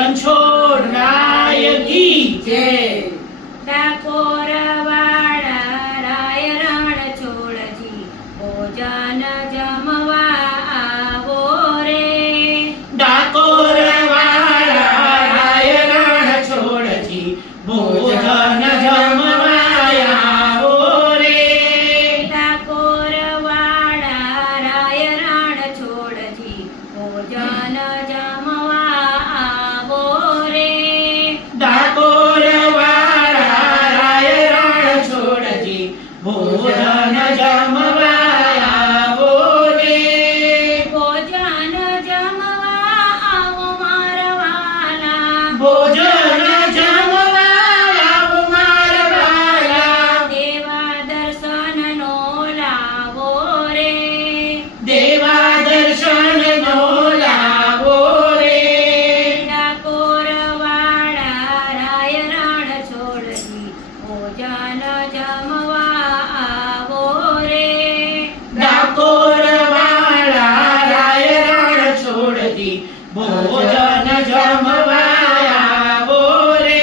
રણછોડ રાય કી જય. ડાકોર વાળા રાય રણછોડજી ભોજન જમવા આવો રે. ડાકોર વાળા રાય રણછોડજી ભોજન જમવા આવો રે. ડાકોર વાળા રાય રણછોડજી ભોજન જમવા આવો રે. ડાકોર વાળા રાય રણછોડજી ભોજન જમવા આવો રે. ભોજન જમવા આવો મારા વાલા. ભોજન જમવા આવો મારા વાલા. દેવા દર્શનનો લાવો રે. દેવા દર્શનનો લાવો રે. ડાકોર વાળા રાય રણછોડજી ભોજન જમવા આવો રે. ડાકોર વાળા રાય રણછોડજી ભોજન જમવા આવો રે.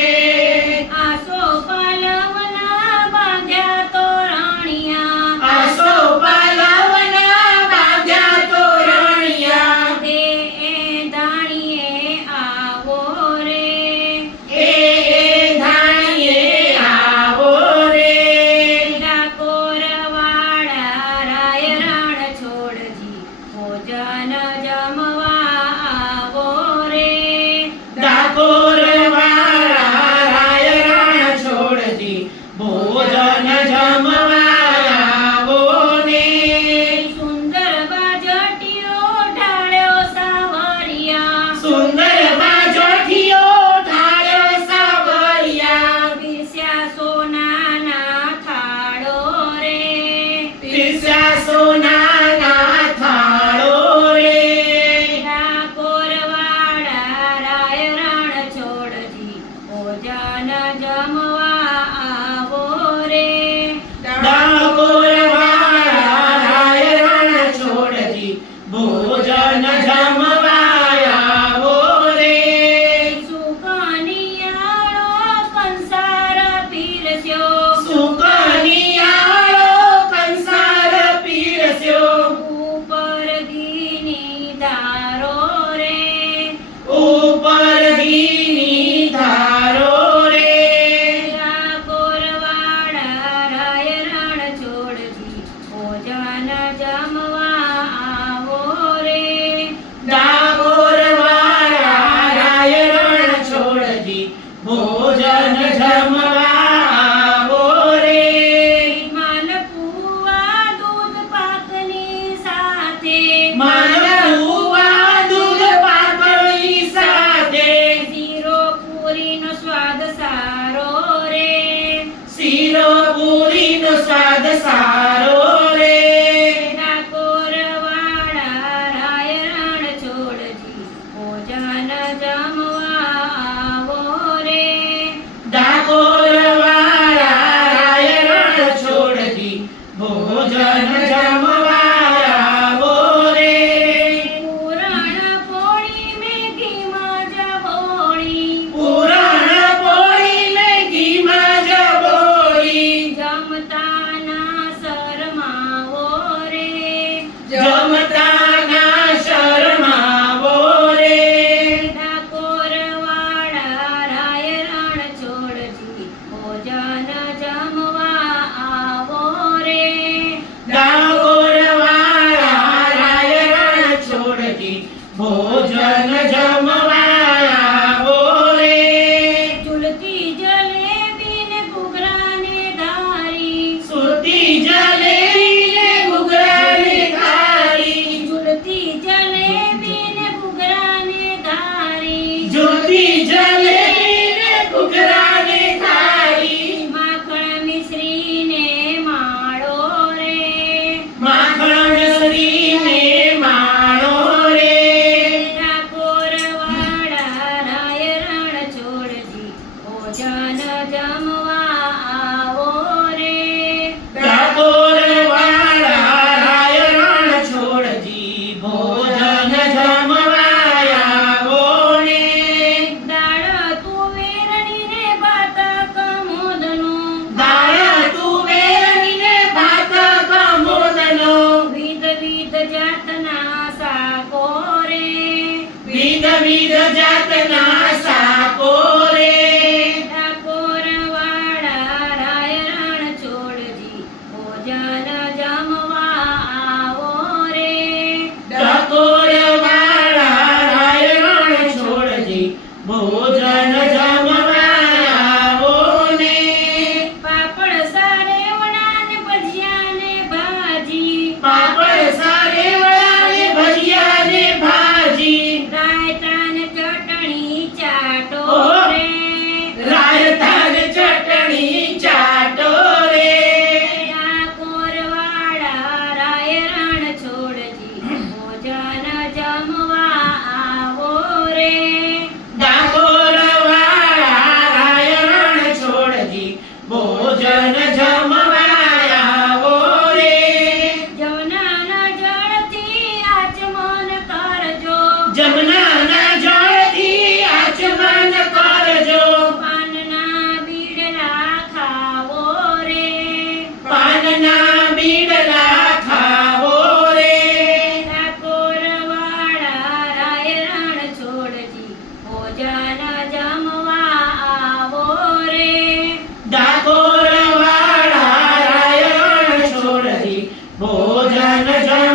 આસો પાલવના બાંધ્યા તોરણિયા. આસો પાલવના બાંધ્યા તોરણિયા. તે ધાણીએ આવો રે. એ ધાણીએ આવો રે. ડાકોર વાળા રાય રણછોડજી ભોજન જમવા આવો રે. ડાકોર વાળા રાય રણછોડજી ભોજન જમવા આવો ને. સુંદર બાજટીઓ ઢાળ્યો સાવરિયા. સુંદર બાજોઠીઓ ઢાળ્યો સાવરિયા. પીસ્યા સોનાના થાળો રે. પીસ્યા સોનાના થાળો રે. ડાકોર વાળા રાય રણછોડજી ભોજન જમવા આવો રે. ડાકોર વાળા રાય રણછોડજી ભોજન જમવા આવો રે. સુકનિયાળો કંસાર પીરસ્યો. સુકનિયાળો કંસાર પીરસ્યો. ઉપર ઘીની ધારો રે. ઉપર ઘીની ધારો રે. ડાકોર વાળા રાય રણછોડજી ભોજન જમવા આવો રે. ડાકોર વાળા રાય રણછોડજી ભોજન જમવા આવો રે. માલપુઆ દૂધ પાકની સાથે. માલપુઆ દૂધ પાકની સાથે. શીરો પૂરીનો સ્વાદ સારો રે. શીરો પૂરીનો સ્વાદ સારો રે. ડાકોર વિવિધ જાતના શાકો રે ડાકોરવાળા રાય રણ છોડજી ભોજન જમવા આવો રે ડાકોરવાળા રાય રણ છોડજી ભોજન જમવા આવો ને પાપડ સારેવડા ને ભજીયા ને ભાજી પાપડ સારેવડા ને ભજીયા ને ભાજી રાયતા ને ચટણી ચાટો ઓહો. રે રાયતા ને ચટણી ચાટો રે ડાકોરવાળા રાય રણ છોડજી ભોજન જમવા આવો રે ડાકોરવાળા રાય રણ છોડજી ભોજન જમવા આવો રે જમનાના જળથી આચમન કરજો જમનાના જળથી આચમન કરજો પાનના બીડલા ખાવો રે પાનના બીડલા ખાવો રે ડાકોરવાળા રાય રણ છોડજી ભોજન જમવા આવો રે ડાકોરવાળા રાય રણ છોડજી ભોજન જમવા